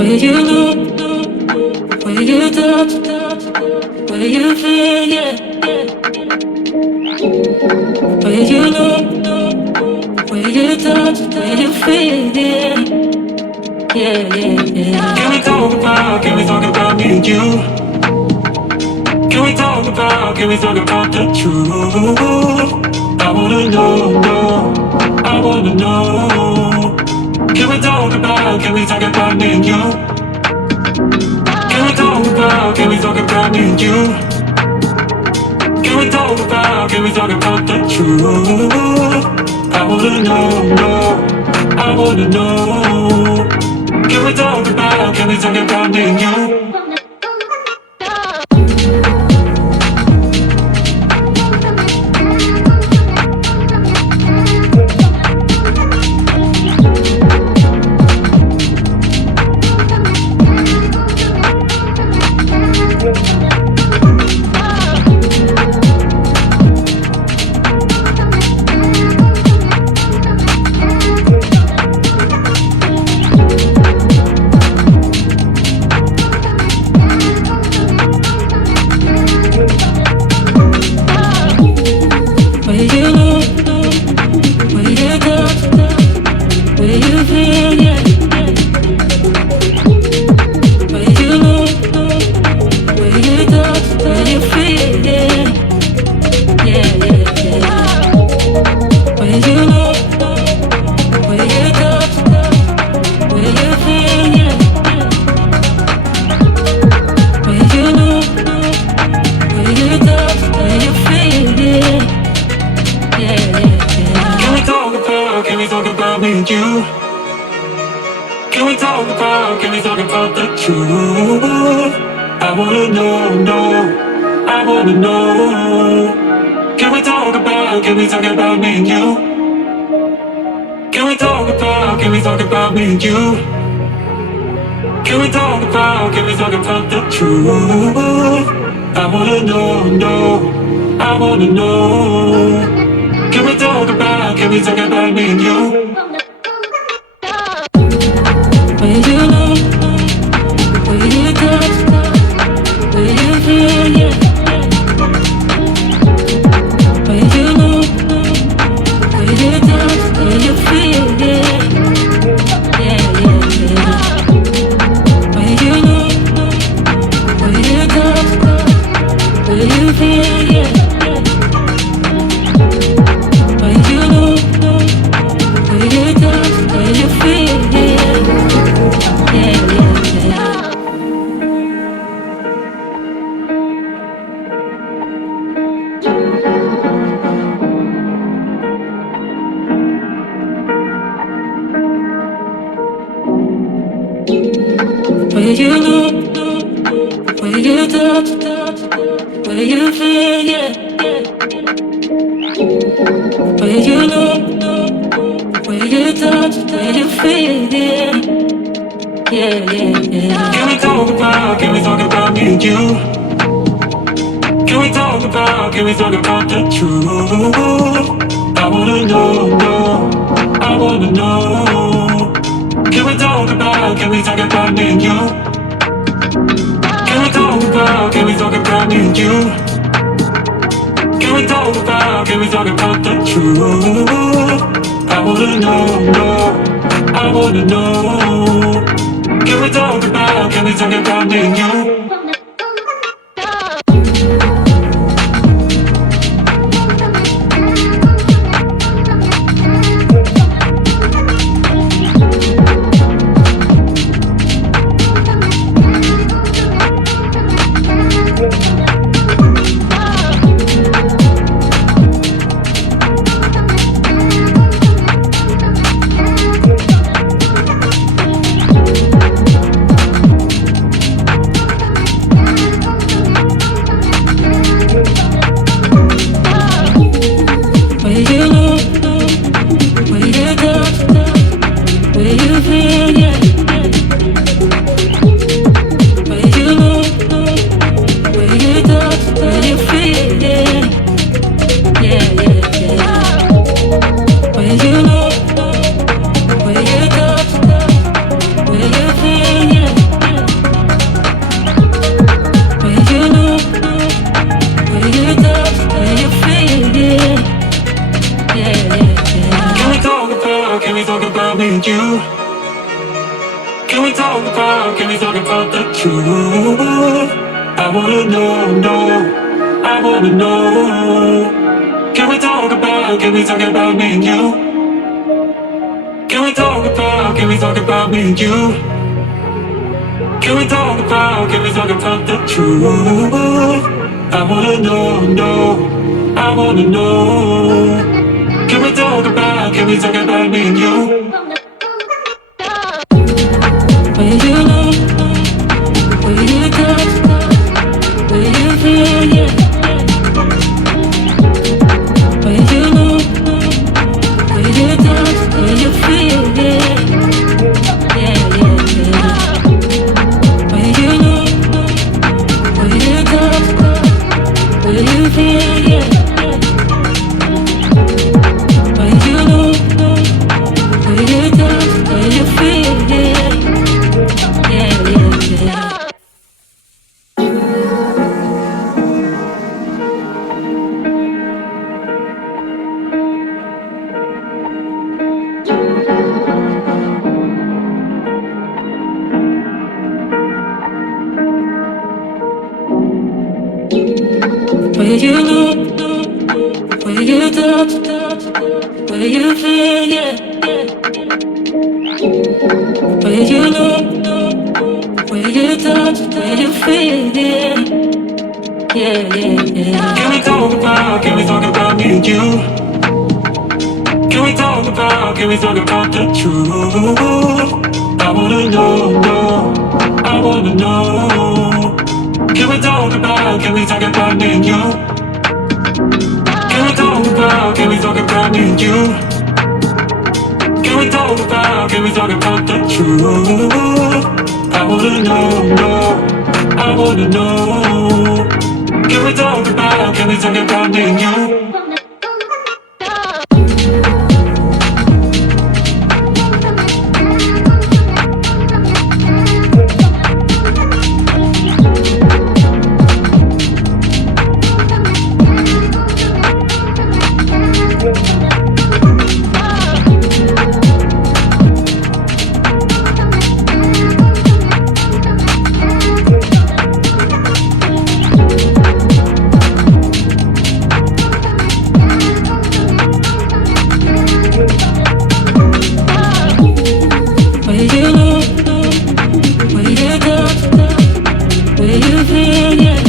Where you look, where you touch, where you feel, yeah. Where you look, where you touch, where you feel, yeah. Yeah, yeah, yeah. Can we talk about me and you? Can we talk about the truth? I wanna know, I wanna know. Can we talk about me and you? Can we talk about me and you? Can we talk about the truth? I wanna know, I wanna know. Can we talk about me and you? Can we talk about the truth? I wanna know, I wanna know. Can we talk about me and you? Can we talk about me and you? Can we talk about the truth? I wanna know, I wanna know. Can we talk about me and you? Where you look, where you touch, where you feel, yeah. Where you look, where you touch, where you feel, yeah. Yeah, yeah, yeah. Where you look, where you touch, where you feel, yeah. Where you look, where you touch, where you feel, yeah. Where you look, where you touch, where you feel, yeah. Where you look, where you touch, where you feel, yeah. Yeah, yeah, yeah. Can we talk about me and you? Can we talk about the truth? I wanna know, I wanna know. Can we talk about me and you? Can we talk about me and you? Can we talk about the truth? I wanna know, I wanna know. Can we talk about me and you? Where you touch, where you feel, yeah. and you? Can we talk about the truth? I wanna know, no, I wanna know. Can we talk about me and you? Can we talk about me and you? Can we talk about the truth? I wanna know, no, I wanna know. Can we talk about me and you? Will you know, will you touch, will you feel, yeah. Will you know, will you touch, will you feel, yeah. Yeah, yeah, yeah. Will you know, will you touch, will you feel, yeah. Will you know, will you touch, will you feel, yeah. Yeah, yeah, yeah. Will you know, will you touch, will you feel, yeah. Will you know, will you touch, will you feel, yeah. Yeah, yeah, yeah. Can we talk about me and you? Can we talk about the truth? I wanna know, no, I wanna know. Can we talk about me and you? Can we talk about me and you? Can we talk about the truth? I wanna know, no, I wanna know. Can we talk about me and you? Will you know, will you touch, will you feel, yeah.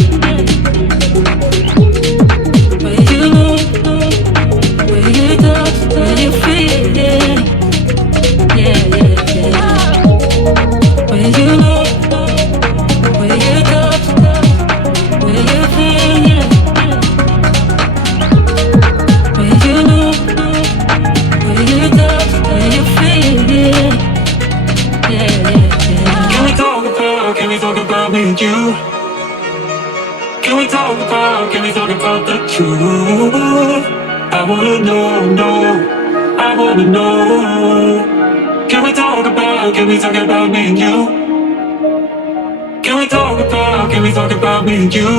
Will you know, will you touch, will you feel, yeah. Yeah, yeah, yeah. Will you know, will you touch, will you feel, yeah. Will you know, will you touch, will you feel, yeah. Yeah, yeah, yeah. Can we talk about me and you? Can we talk about the truth? I wanna know, no, I wanna know. Can we talk about me and you? Can we talk about me and you?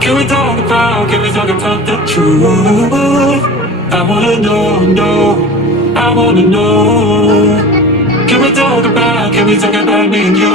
Can we talk about the truth? I wanna know, no, I wanna know. Can we talk about me and you?